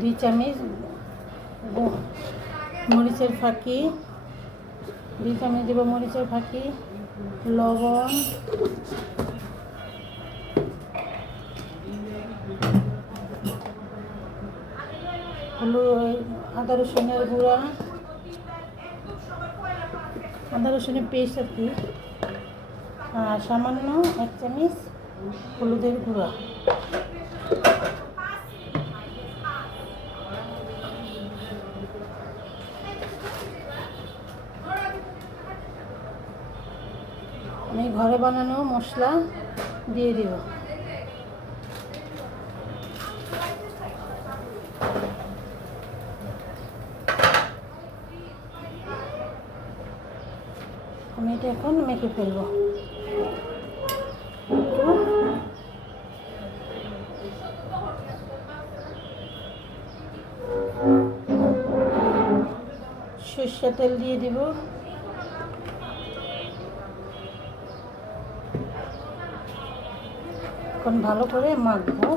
দুই চামচ মরিচের ফাঁকি, দুই চামচ দেবো মরিচের ফাঁকি, লবণ, হলুদ, আদা রসুনের গুঁড়া, আদা রসুনের পেস্ট আর কি, আর সামান্য এক চামচ হলুদের গুঁড়া। ঘরে বানানো মশলা দিয়ে দিব। আমি এটা এখন মেখে ফেলব। সর্ষে তেল দিয়ে দিব। এখন ভালো করে মাখবো।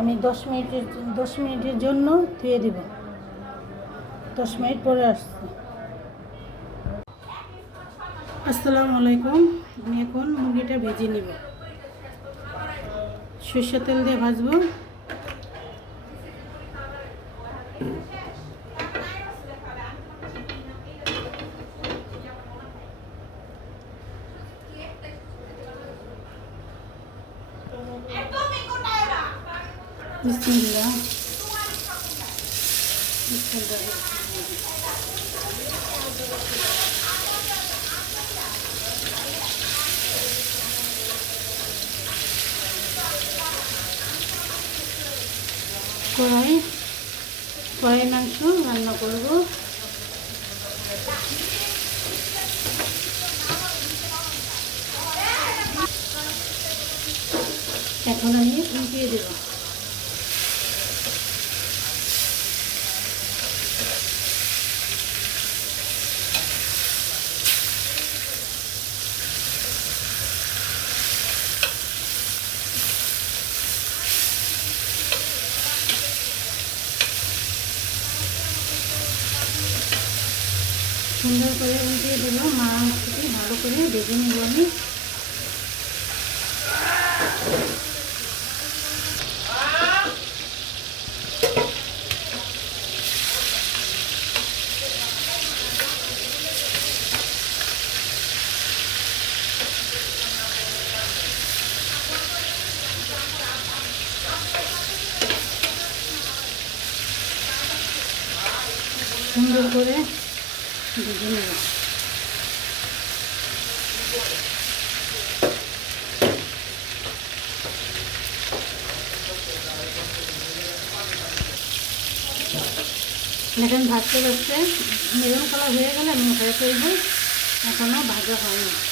আমি দশ মিনিটের দশ মিনিটের জন্য ধুয়ে দেব। দশ মিনিট পরে আসছি। আসসালামু আলাইকুম। আমি এখন মুরগিটা ভেজে নিব। সর্ষে তেল দিয়ে ভাজবো। বিসমিল্লাহ। বিসমিল্লাহ। কড়াই কড়াই মাংস রান্না করব। এখন আমি ঢুকিয়ে দেব। সুন্দর করে উল্টিয়ে দিল মাংসটি ভালো করে ভেজে নেব আমি। সুন্দর করে ভেজে নেব এখন ভাজতে ভাজতে মেরুন কালার হয়ে গেলে আমি উঠে করব এখনও ভাজা হয়নি।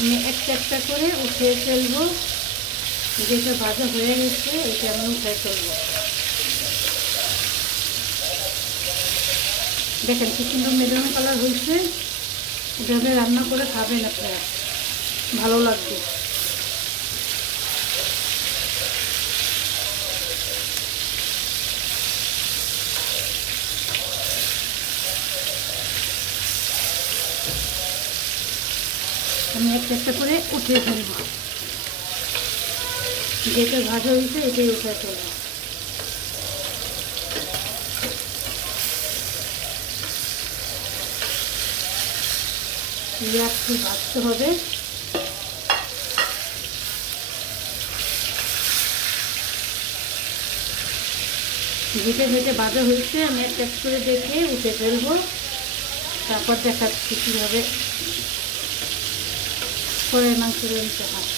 আমি একটা একটা করে উঠিয়ে ফেলব। যেটা ভাজা হয়ে গেছে এটা আমি উঠে ফেলব। দেখেন কি সুন্দর মেরুন কালার হয়েছে। এভাবে রান্না করে খাবেন আপনারা। ভালো লাগবে। আমি একটা একটা করে উঠিয়ে ফেলব। যেটা ভাজা হয়েছে এটাই উঠে ফেলব একটু ভাজতে হবে। যেটা যেটা ভাজা হয়েছে, আমি একটা করে দেখে উঠে ফেলব। তারপর দেখাচ্ছি কীভাবে করে মাংস হয়।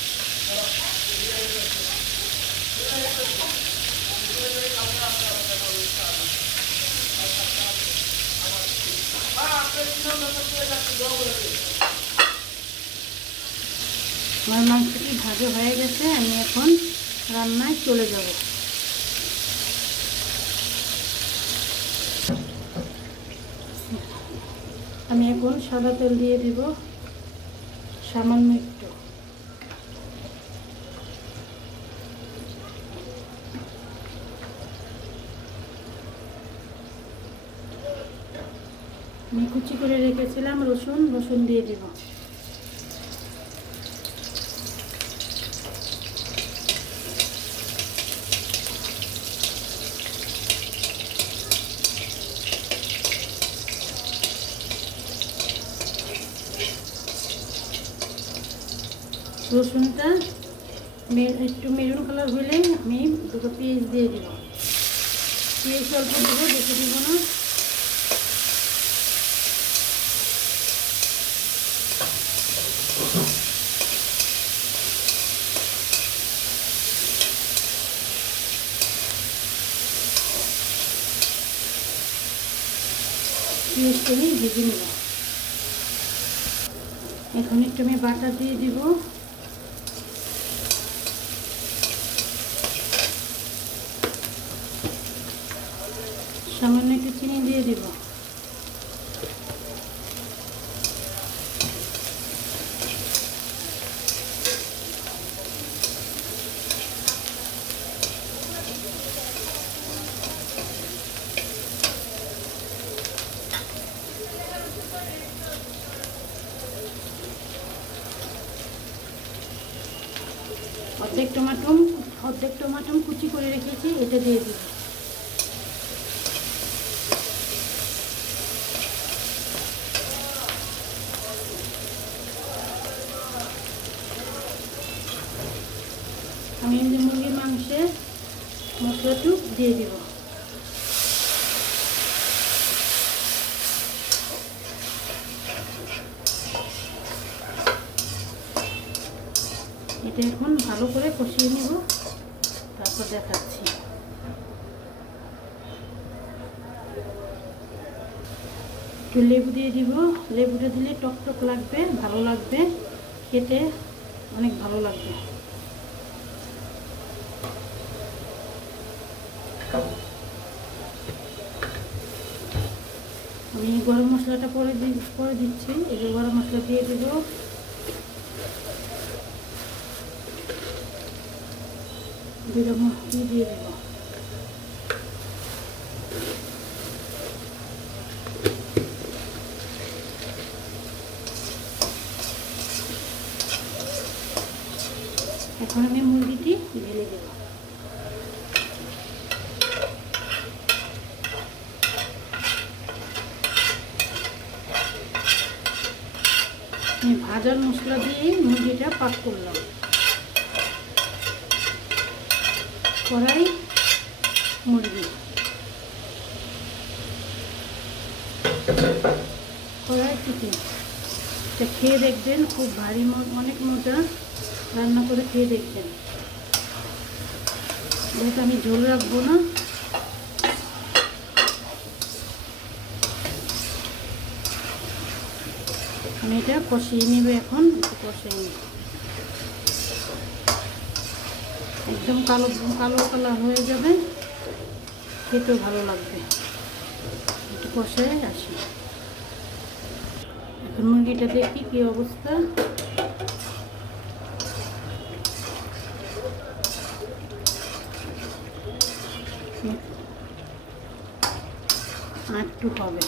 আমার মাংসটি ভাজা হয়ে গেছে, আমি এখন রান্নায় চলে যাব। আমি এখন সাদা তেল দিয়ে দিব। সামান্য একটু। কুচি করে রেখেছিলাম রসুন রসুন দিয়ে দিব। রসুনটা একটু মেরুন কালার হলে আমি দুটো পেঁয়াজ দিয়ে দিব। পেঁয়াজ অল্প দেবো, বেশি দিব না। পেঁয়াজটা আমি ভেজে নেব। এখন একটু আমি বাটা দিয়ে দিব। সামান্য একটু চিনি দিয়ে দিব। অর্ধেক টমাটো অর্ধেক টমাটো কুচি করে রেখেছি, এটা দিয়ে দিব। মশলাটু দিয়ে দিব। এটা এখন ভালো করে কষিয়ে নিব, তারপর দেখাচ্ছি। একটু লেবু দিয়ে দিব। লেবুটা দিলে টক টক লাগবে, ভালো লাগবে, খেতে অনেক ভালো লাগবে আমি পরে দি করে দিচ্ছি। এবার গরম মশলা দিয়ে দেবো দিয়ে দেবো এখন আমি মুরগিটি ঢেলে দেবো আমি ভাজার মশলা দিয়ে মুরগিটা পাক করলাম। কড়াই, মুরগি। কড়াই চিকেন এটা খেয়ে দেখবেন, খুব ভারী অনেক মজা রান্না করে খেয়ে দেখবেন। যেহেতু আমি ঝোল রাখব না আমি এটা কষিয়ে নেবে এখন কষিয়ে নেব একদম কালো কালো কালার হয়ে যাবে। খেতেও ভালো লাগবে। একটু বসে আসি। এখন মুরগিটা দেখি কি অবস্থা। একটু হবে।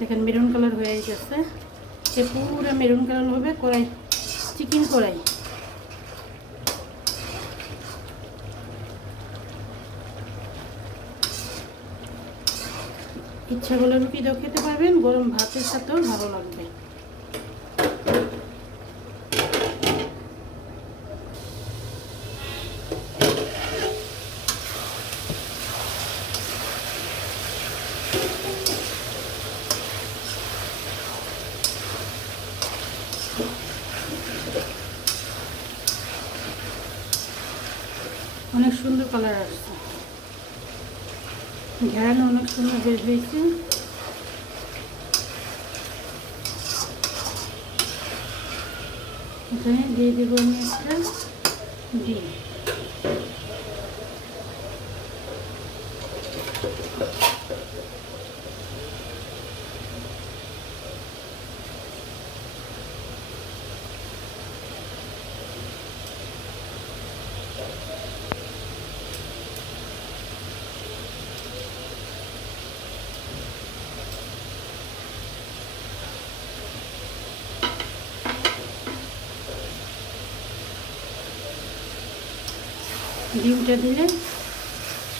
দেখেন মেরুন কালার হয়ে গেছে। সে পুরো মেরুন কালার হবে, কড়াই চিকেন কড়াই। ইচ্ছা করলে রুটি দিয়েও খেতে পারবেন, গরম ভাতের সাথেও ভালো লাগবে। অনেক সুন্দর কালার আসছে। ঘ্যান অনেক সুন্দর বের হয়েছে। এখানে দিয়ে দেবো আমি একটা ডিম ডিমটা দিলে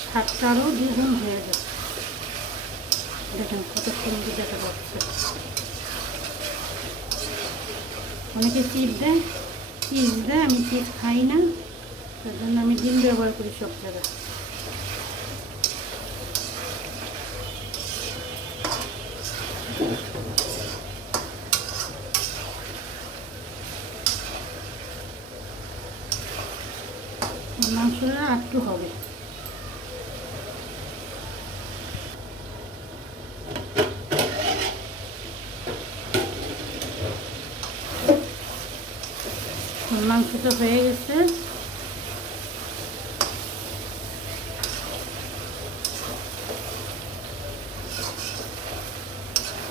স্বাদটা আরও দ্বিগুণ হয়ে যায়। দেখেন কত সুন্দর দেখা যাচ্ছে। অনেকে চিপ দেয় চিজ দেয়, আমি চিজ খাই না। তার জন্য আমি ডিম ব্যবহার করি সব জায়গায়। মাংসটা একটু হবে। মাংসটা হয়ে গেছে।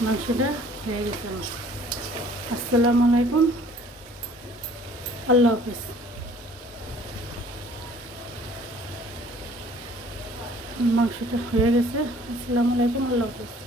মাংসটা হয়ে গেছে আমার। আসসালামু আলাইকুম। আল্লাহ হাফিজ। মাংসটা হয়ে গেছে। আসসালামু আলাইকুম আল্লাহ হাফিজ।